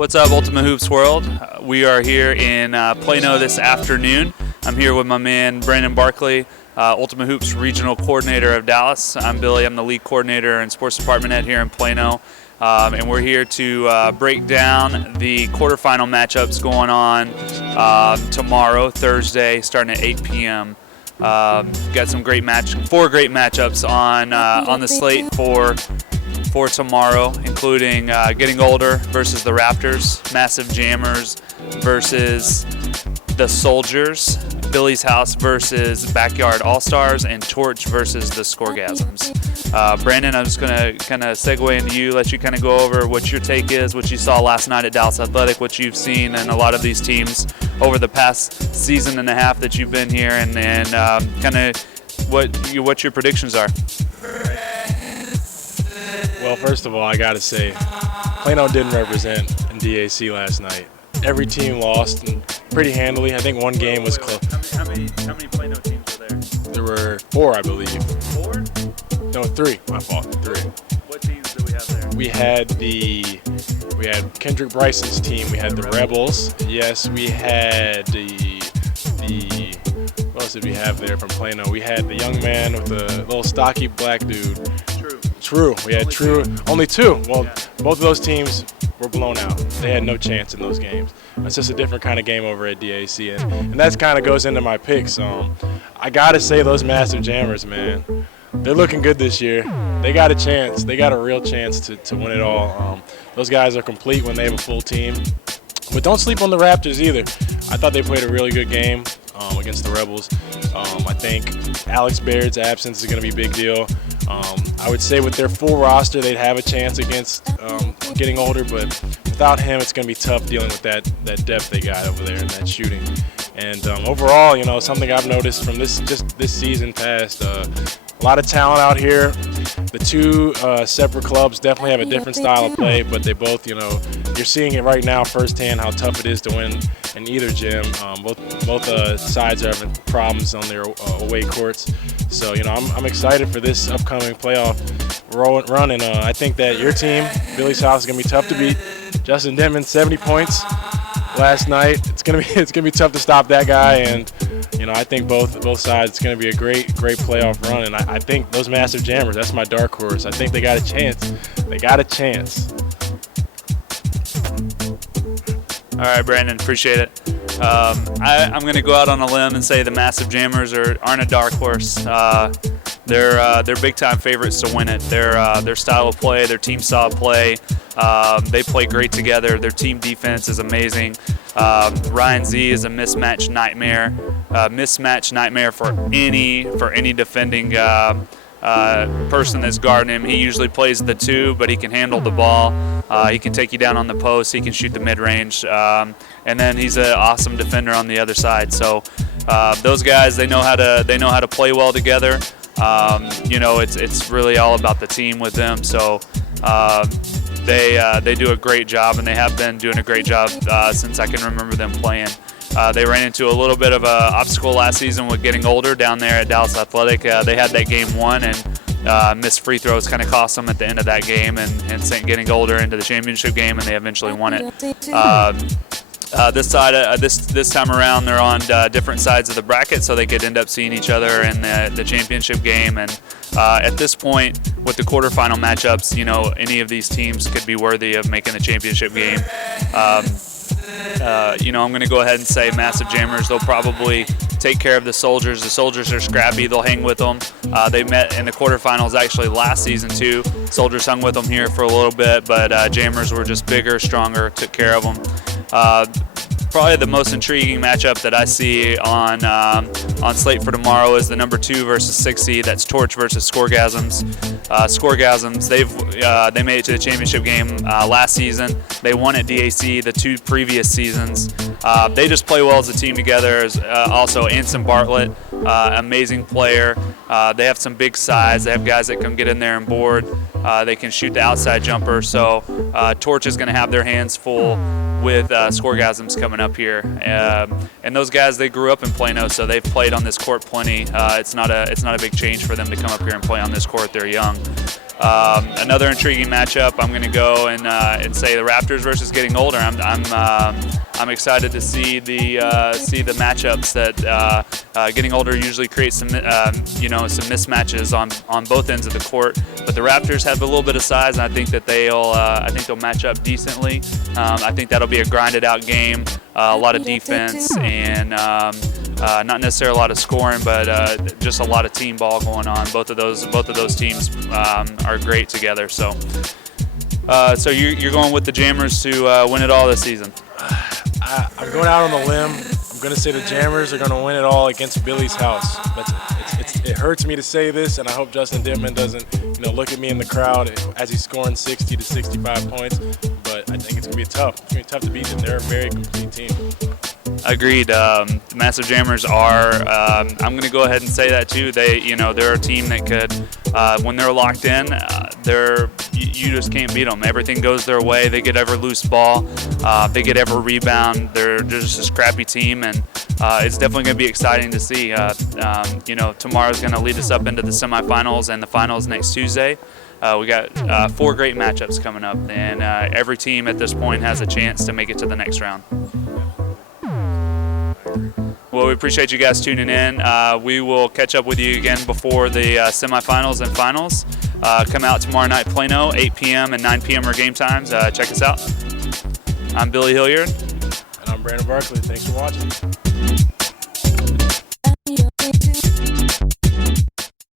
What's up, Ultimate Hoops World? We are here in Plano this afternoon. I'm here with my man Brandon Barkley, Ultimate Hoops Regional Coordinator of Dallas. I'm Billy. I'm the league coordinator and sports department head here in Plano. And we're here to break down the quarterfinal matchups going on tomorrow, Thursday, starting at 8 p.m. Got some four great matchups on the slate for tomorrow, including Getting Older versus the Raptors, Massive Jammers versus the Soldiers, Billy's House versus Backyard All-Stars, and Torch versus the Scoregasms. Brandon, I'm just going to kind of segue into you, let you kind of go over what your take is, what you saw last night at Dallas Athletic, what you've seen in a lot of these teams over the past season and a half that you've been here, and kind of what your predictions are. Well, first of all, I got to say, Plano didn't represent in DAC last night. Every team lost pretty handily. I think one game was close. How many Plano teams were there? There were 4, I believe. 4? No, 3. My fault. 3. What teams do we have there? We had Kendrick Bryson's team. We had the Rebels. Yes, we had the what else did we have there from Plano? We had the young man with the little stocky black dude. True. We had True. Only 2. Well, yeah. Both of those teams were blown out. They had no chance in those games. It's just a different kind of game over at DAC, and that kind of goes into my picks. I got to say those Massive Jammers, man, they're looking good this year. They got a chance. They got a real chance to win it all. Those guys are complete when they have a full team. But don't sleep on the Raptors either. I thought they played a really good game against the Rebels. I think Alex Baird's absence is going to be a big deal. I would say with their full roster, they'd have a chance against Getting Older, but without him, it's going to be tough dealing with that depth they got over there and that shooting. And overall, something I've noticed from this season past, a lot of talent out here. The 2 separate clubs definitely have a different style of play, but they both, you're seeing it right now firsthand how tough it is to win in either gym. Both sides are having problems on their away courts. So, I'm excited for this upcoming playoff run, and I think that your team, Billy's House, is going to be tough to beat. Justin Denman, 70 points last night. It's going to be tough to stop that guy, and I think both sides, it's going to be a great playoff run, and I think those Massive Jammers, that's my dark horse. I think they got a chance. All right, Brandon, appreciate it. I'm going to go out on a limb and say the Massive Jammers aren't a dark horse. They're big-time favorites to win it. Their style of play, their team style of play, they play great together. Their team defense is amazing. Ryan Z is a mismatch nightmare for any defending person that's guarding him. He usually plays the 2, but he can handle the ball. He can take you down on the post. He can shoot the mid-range, and then he's an awesome defender on the other side. So those guys, they know how to play well together. It's really all about the team with them. So they do a great job, and they have been doing a great job since I can remember them playing. They ran into a little bit of an obstacle last season with Getting Older down there at Dallas Athletic. They had that game won, and missed free throws kind of cost them at the end of that game and sent Getting Older into the championship game, and they eventually won it. This time around, they're on different sides of the bracket, so they could end up seeing each other in the championship game. And at this point, with the quarterfinal matchups, any of these teams could be worthy of making the championship game. I'm going to go ahead and say Massive Jammers, they'll probably take care of the Soldiers. The Soldiers are scrappy. They'll hang with them. They met in the quarterfinals actually last season too. Soldiers hung with them here for a little bit, but Jammers were just bigger, stronger, took care of them. Probably the most intriguing matchup that I see on slate for tomorrow is the number 2 versus 6 seed. That's Torch versus Scoregasms. Scoregasms, they made it to the championship game last season. They won at DAC the 2 previous seasons. They just play well as a team together. Also, Anson Bartlett, amazing player. They have some big size. They have guys that can get in there and board. They can shoot the outside jumper. So Torch is going to have their hands full with Scoregasms coming up here. And those guys, they grew up in Plano, so they've played on this court plenty. It's not a big change for them to come up here and play on this court. They're young. Another intriguing matchup. I'm going to go and say the Raptors versus Getting Older. I'm excited to see the matchups that Getting Older usually creates some some mismatches on both ends of the court. But the Raptors have a little bit of size, and I think that they'll match up decently. I think that'll be a grinded out game, a lot of defense, and not necessarily a lot of scoring, but just a lot of team ball going on. Both of those teams are great together. So you're going with the Jammers to win it all this season. I'm going out on the limb. I'm going to say the Jammers are going to win it all against Billy's house. It hurts me to say this, and I hope Justin Dittman doesn't look at me in the crowd as he's scoring 60 to 65 points. But I think it's going to be tough. It's going to be tough to beat them. They're a very complete team. Agreed. The Massive Jammers are. I'm going to go ahead and say that too. They're a team that could, when they're locked in, you just can't beat them. Everything goes their way. They get every loose ball. They get every rebound. They're just a scrappy team, and it's definitely going to be exciting to see. Tomorrow's going to lead us up into the semifinals and the finals next Tuesday. We got 4 great matchups coming up, and every team at this point has a chance to make it to the next round. Well, we appreciate you guys tuning in. We will catch up with you again before the semifinals and finals. Come out tomorrow night, Plano, 8 p.m. and 9 p.m. are game times. Check us out. I'm Billy Hillard. And I'm Brandon Barkley. Thanks for watching.